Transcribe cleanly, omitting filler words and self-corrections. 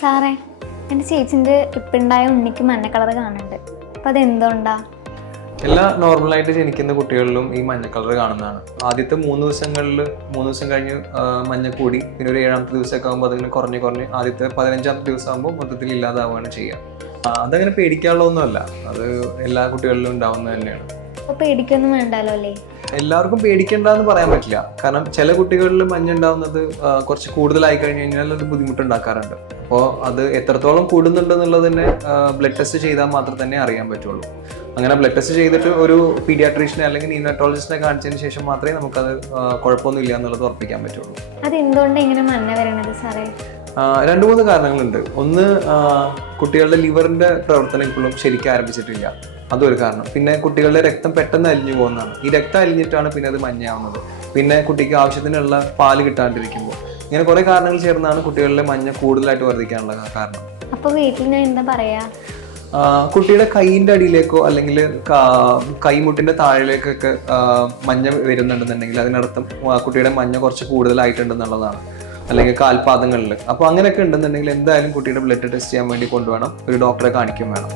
സാറേ, എൻ്റെ ചേച്ചിൻ്റെ ഇപ്പുണ്ടായ ഉണ്ണിക്ക് മഞ്ഞ കളർ കാണുന്നുണ്ട്. അപ്പം അതെന്തുകൊണ്ടാ? എല്ലാ നോർമലായിട്ട് ജനിക്കുന്ന കുട്ടികളിലും ഈ മഞ്ഞ കളർ കാണുന്നതാണ്. ആദ്യത്തെ 3 ദിവസങ്ങളിൽ 3 ദിവസം കഴിഞ്ഞ് മഞ്ഞ കൂടി, പിന്നെ ഒരു 7ാമത്തെ ദിവസമൊക്കെ ആകുമ്പോൾ അതിങ്ങനെ കുറഞ്ഞ് ആദ്യത്തെ 15ാമത്തെ ദിവസം ആകുമ്പോൾ മൊത്തത്തിൽ ഇല്ലാതാവുകയാണ് ചെയ്യുക. അതങ്ങനെ പേടിക്കാനുള്ളതൊന്നുമല്ല, അത് എല്ലാ കുട്ടികളിലും ഉണ്ടാവുന്നത് തന്നെയാണ്. അപ്പോൾ പേടിക്കൊന്നും വേണ്ടല്ലോ അല്ലേ? എല്ലാവർക്കും പേടിക്കേണ്ടെന്ന് പറയാൻ പറ്റില്ല. കാരണം ചില കുട്ടികളിൽ മഞ്ഞ ഉണ്ടാവുന്നത് കുറച്ച് കൂടുതലായി കഴിഞ്ഞ് കഴിഞ്ഞാൽ അത് ബുദ്ധിമുട്ടുണ്ടാക്കാറുണ്ട്. അപ്പോൾ അത് എത്രത്തോളം കൂടുന്നുണ്ടെന്നുള്ളത് തന്നെ ബ്ലഡ് ടെസ്റ്റ് ചെയ്താൽ മാത്രം തന്നെ അറിയാൻ പറ്റുള്ളൂ. അങ്ങനെ ബ്ലഡ് ടെസ്റ്റ് ചെയ്തിട്ട് ഒരു പീഡിയാട്രീഷ്യനെ അല്ലെങ്കിൽ നീനോട്ടോളജിസ്റ്റിനെ കാണിച്ചതിന് ശേഷം മാത്രമേ നമുക്കത് കുഴപ്പമൊന്നുമില്ല എന്നുള്ളത് ഉറപ്പിക്കാൻ പറ്റുള്ളൂ. അതെന്തുകൊണ്ട് ഇങ്ങനെ മഞ്ഞ വരണത് സാറേ? 2-3 കാരണങ്ങളുണ്ട്. ഒന്ന്, കുട്ടികളുടെ ലിവറിന്റെ പ്രവർത്തനം ഇപ്പോഴും ശരിക്കും ആരംഭിച്ചിട്ടില്ല, അതൊരു കാരണം. പിന്നെ കുട്ടികളുടെ രക്തം പെട്ടെന്ന് അലിഞ്ഞു പോകുന്നതാണ്. ഈ രക്തം അലിഞ്ഞിട്ടാണ് പിന്നെ അത് മഞ്ഞയാവുന്നത്. പിന്നെ കുട്ടിക്ക് ആവശ്യത്തിനുള്ള പാല് കിട്ടാണ്ടിരിക്കുമ്പോൾ, ഇങ്ങനെ കുറെ കാരണങ്ങൾ ചേർന്നാണ് കുട്ടികളിലെ മഞ്ഞ കൂടുതലായിട്ട് വർദ്ധിക്കാനുള്ള കാരണം. അപ്പോൾ വീട്ടിൽ ഞാൻ എന്താ പറയാ? കുട്ടിയുടെ കൈയിന്റെ അടിയിലേക്കോ അല്ലെങ്കിൽ കൈമുട്ടിന്റെ താഴിലേക്കൊക്കെ മഞ്ഞ വരുന്നുണ്ടെന്നുണ്ടെങ്കിൽ അതിനർത്ഥം കുട്ടിയുടെ മഞ്ഞ കുറച്ച് കൂടുതലായിട്ടുണ്ടെന്നുള്ളതാണ്. അല്ലെങ്കിൽ കാൽപാദങ്ങളിൽ. അപ്പോൾ അങ്ങനെയൊക്കെ ഉണ്ടെന്നുണ്ടെങ്കിൽ എന്തായാലും കുട്ടിയുടെ ബ്ലഡ് ടെസ്റ്റ് ചെയ്യാൻ വേണ്ടി കൊണ്ടുവേണം, ഒരു ഡോക്ടറെ കാണിക്കും വേണം.